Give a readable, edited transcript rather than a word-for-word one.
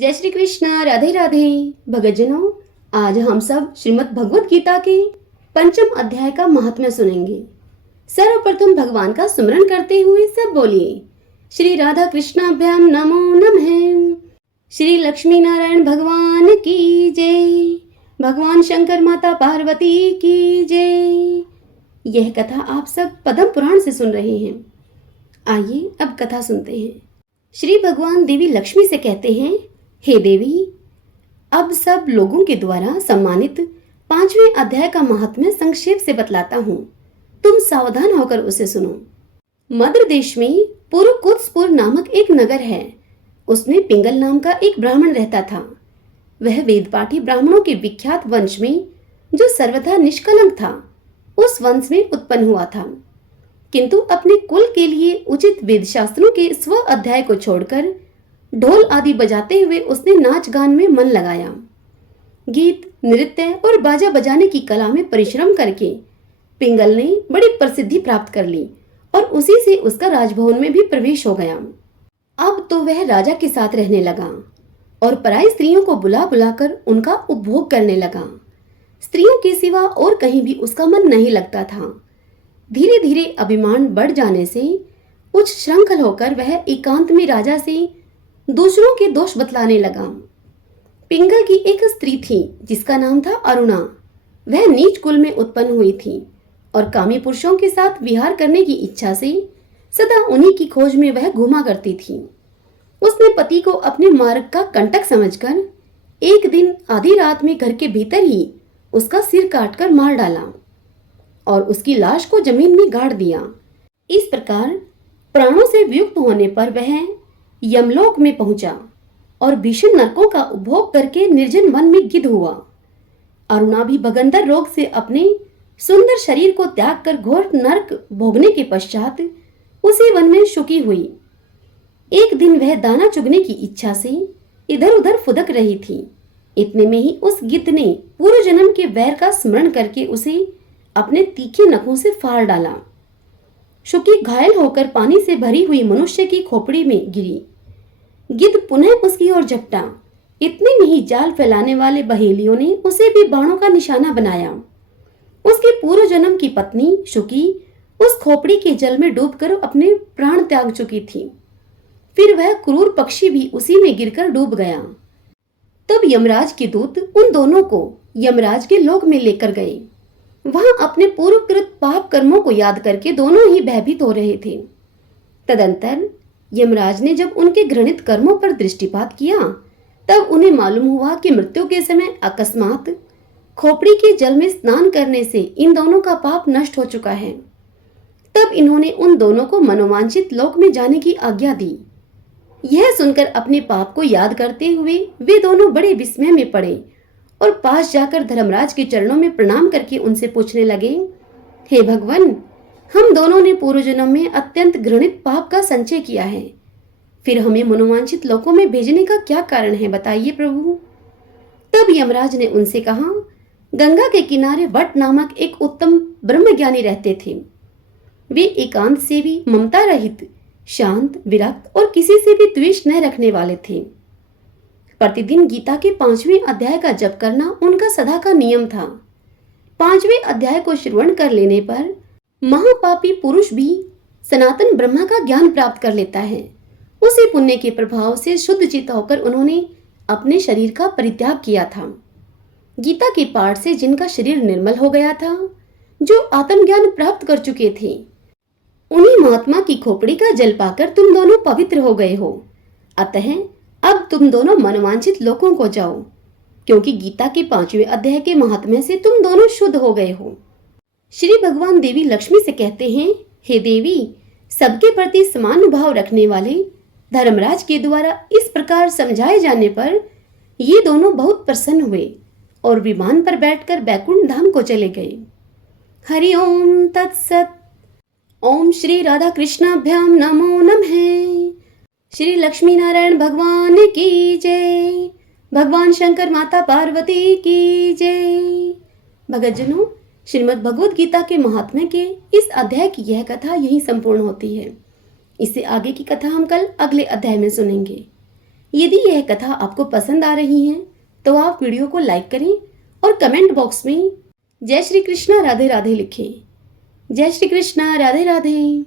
जय श्री कृष्ण। राधे राधे। भगतजनों, आज हम सब श्रीमद् भगवत गीता के पंचम अध्याय का महात्म्य सुनेंगे। सर्वप्रथम भगवान का सुमरन करते हुए सब बोलिए श्री राधा कृष्णाभ्याम नमो नमः। श्री लक्ष्मी नारायण भगवान की जय। भगवान शंकर माता पार्वती की जय। यह कथा आप सब पद्म पुराण से सुन रहे हैं। आइए अब कथा सुनते हैं। श्री भगवान देवी लक्ष्मी से कहते हैं, हे देवी, अब सब लोगों के द्वारा सम्मानित पांचवें अध्याय का महात्म्य संक्षेप से बतलाता हूँ। तुम सावधान होकर उसे सुनो। मद्र देश में पुरुकुत्सपुर नामक एक नगर है। उसमें पिंगल नाम का एक ब्राह्मण रहता था। वह वेदपाठी ब्राह्मणों के विख्यात वंश में, जो सर्वथा निष्कलंक था, उस वंश में उत्पन्न हुआ था। किंतु अपने कुल के लिए उचित वेद शास्त्रों के स्व अध्याय को छोड़कर ढोल आदि बजाते हुए उसने नाच गान में मन लगाया। गीत, नृत्य और बाजा बजाने की कला में परिश्रम करके पिंगल ने बड़ी प्रसिद्धि प्राप्त कर ली और उसी से उसका राजभवन में भी प्रवेश हो गया। अब तो वह राजा के साथ रहने लगा और पराई स्त्रियों को बुला बुलाकर उनका उपभोग करने लगा। स्त्रियों के सिवा और कहीं भी उसका मन नहीं लगता था। धीरे धीरे अभिमान बढ़ जाने से उच्च श्रृंखल होकर वह एकांत में राजा से दूसरों के दोष बतलाने लगा। पिंगल की एक स्त्री थी जिसका नाम था अरुणा। वह नीच कुल में उत्पन्न हुई थी और कामी पुरुषों के साथ विहार करने की इच्छा से सदा उन्हीं की खोज में वह घूमा करती थी। उसने पति को अपने मार्ग का कंटक समझकर एक दिन आधी रात में घर के भीतर ही उसका सिर काटकर मार डाला और उसकी लाश को जमीन में गाड़ दिया। इस प्रकार प्राणों से वियुक्त होने पर वह यमलोक में पहुंचा और भीषण नरकों का उपभोग करके निर्जन वन में गिद्ध हुआ। अरुणा भी भगंदर रोग से अपने सुंदर शरीर को त्याग कर घोर नरक भोगने के पश्चात उसी वन में शुकी हुई। एक दिन वह दाना चुगने की इच्छा से इधर उधर फुदक रही थी। इतने में ही उस गिद्ध ने पूर्व जन्म के वैर का स्मरण करके उसे अपने तीखे नखों से फाड़ डाला। शुकी घायल होकर पानी से भरी हुई मनुष्य की खोपड़ी में गिरी। गिद्ध पुनः उसकी ओर झपटा। इतने में ही जाल फैलाने वाले बहेलियों ने उसे भी बाणों का निशाना बनाया। उसके पूर्व जन्म की पत्नी शुकी उस खोपड़ी के जल में डूबकर अपने प्राण त्याग चुकी थी। फिर वह क्रूर पक्षी भी उसी में गिरकर डूब गया। तब यमराज के दूत उन दोनों को यमराज के लोक में लेकर गए। वहां अपने पूर्वकृत पाप कर्मों को याद करके दोनों ही भयभीत हो रहे थे। तदंतर यमराज ने जब उनके घृणित कर्मों पर दृष्टिपात किया, तब उन्हें मालूम हुआ कि मृत्यु के समय अकस्मात खोपड़ी के जल में स्नान करने से इन दोनों का पाप नष्ट हो चुका है। तब इन्होंने उन दोनों को मनोवांछित लोक में जाने की आज्ञा दी। यह सुनकर अपने पाप को याद करते हुए वे दोनों बड़े विस्मय में पड़े और पास जाकर धर्मराज के चरणों में प्रणाम करके उनसे पूछने लगे, हे भगवान, हम दोनों ने पूर्व जन्म में अत्यंत घृणित पाप का संचय किया है। फिर हमें मनोवांछित लोकों में भेजने का क्या कारण है, बताइए प्रभु। तब यमराज ने उनसे कहा, गंगा के किनारे वट नामक एक उत्तम ब्रह्मज्ञानी रहते थे। वे एकांत से भी ममता रहित, शांत, विरक्त और किसी से भी द्वेष न रखने वाले थे। प्रतिदिन गीता के 5वें अध्याय का जप करना उनका सदा का नियम था। 5वें अध्याय को श्रवण कर लेने पर महापापी पुरुष भी सनातन ब्रह्मा का ज्ञान प्राप्त कर लेता है। उसी पुण्य के प्रभाव से शुद्ध चित्त होकर उन्होंने अपने शरीर का परित्याग किया था। गीता के पाठ से जिनका शरीर निर्मल हो गया था, जो आत्मज्ञान प्राप्त कर चुके थे, उन्हीं महात्मा की खोपड़ी का जल पाकर तुम दोनों पवित्र हो गए हो। अतः अब तुम दोनों मनोवांछित लोकों को जाओ, क्योंकि गीता के 5वें अध्याय के महात्म्य से तुम दोनों शुद्ध हो गए हो। श्री भगवान देवी लक्ष्मी से कहते हैं, हे देवी, सबके प्रति समान भाव रखने वाले धर्मराज के द्वारा इस प्रकार समझाए जाने पर ये दोनों बहुत प्रसन्न हुए और विमान पर बैठकर बैकुंठ धाम को चले गए। हरि ओम तत्सत। ओम श्री राधा कृष्णाभ्याम नमो नमः। श्री लक्ष्मी नारायण भगवान की जय। भगवान शंकर माता पार्वती की जय। भगतजनों, श्रीमद् भगवत गीता के महात्म्य के इस अध्याय की यह कथा यहीं संपूर्ण होती है। इससे आगे की कथा हम कल अगले अध्याय में सुनेंगे। यदि यह कथा आपको पसंद आ रही है तो आप वीडियो को लाइक करें और कमेंट बॉक्स में जय श्री कृष्णा राधे राधे लिखें। जय श्री कृष्णा राधे राधे।